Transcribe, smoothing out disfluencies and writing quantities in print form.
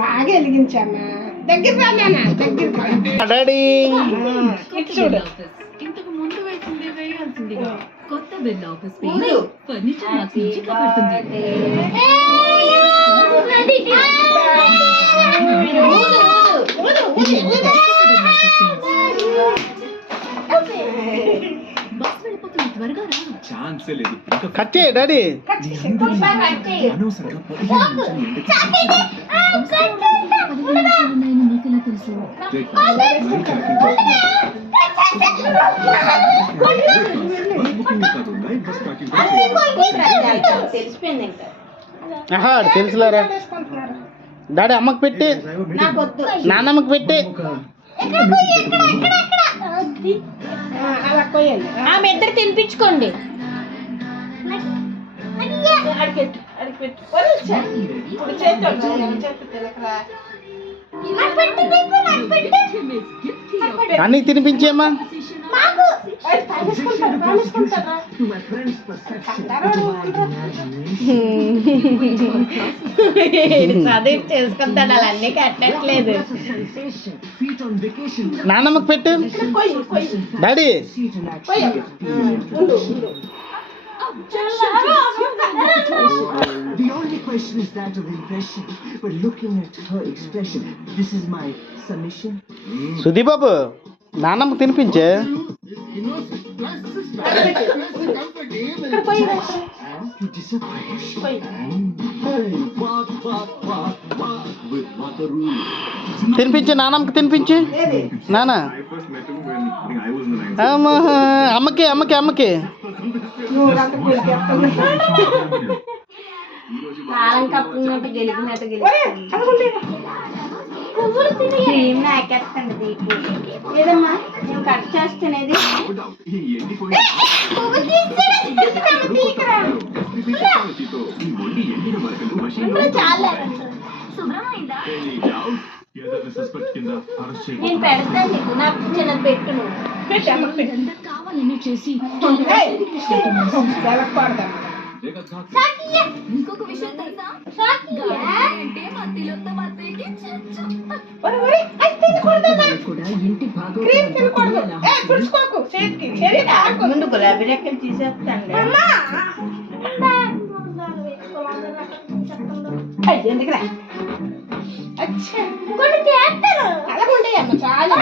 బాగా వెలిగించామా. దగ్గర రానా దగ్గర డాడీ చూడు. ఇంతకు ముందు వేసిందే వేయాల్సిందిగా. కొత్త బెడ్ ఆఫీస్ ఫర్నిచర్ బాక్స్ నుంచి కాపాడుతుంది. బస్ వెళ్ళిపోతుంది, త్వరగా రా. ఛాన్సే లేదు. కట్ చేయి డాడీ. అనవసరంగా 15 నిమిషాలు ఉన్నాయని నీకెలా తెలుసు? తెలిసిపోయింది ఇంకా. ఆహా తెలుసులేరా డాడీ. అమ్మకి పెట్టి నాన్నమ్మకి పెట్టి అలా పోయండి. ఆమె ఇద్దరు తినిపించుకోండి. అన్నీ తినిపించేమ్మా. చదువు చేసుకుంటాడు, అలా అన్నీ కట్టట్లేదు. నాన్నమ్మకి పెట్టు daddy. The only question is that of impression. But looking at her expression, this is my submission. Sudhi Babu నాన్నమ్మకి తినిపించే. You disapprove. తినిపించు నాన్నమ్మకి తినిపించు. నాన్న అమ్మకి అమ్మకి అమ్మకి. కాలం కప్పుకున్నట్టు గెలిగినట్టు నాకేస్తండి దీపు. లేదమ్మా నేను కట్ చేస్తానేది. చాలా నేను పెడతాను నీకు, నాకు చిన్నది పెట్టును. కావాలని చేసి ఇంకొక విషయం తెలుసా? అంటే మధ్యలో కూడా ఇంటి ముందు గులాబీ రెక్కలు తీసేస్తాను. ఎందుకురా కొన్ని చేస్తాను. అలా ఉంటాయి అమ్మ చాలా.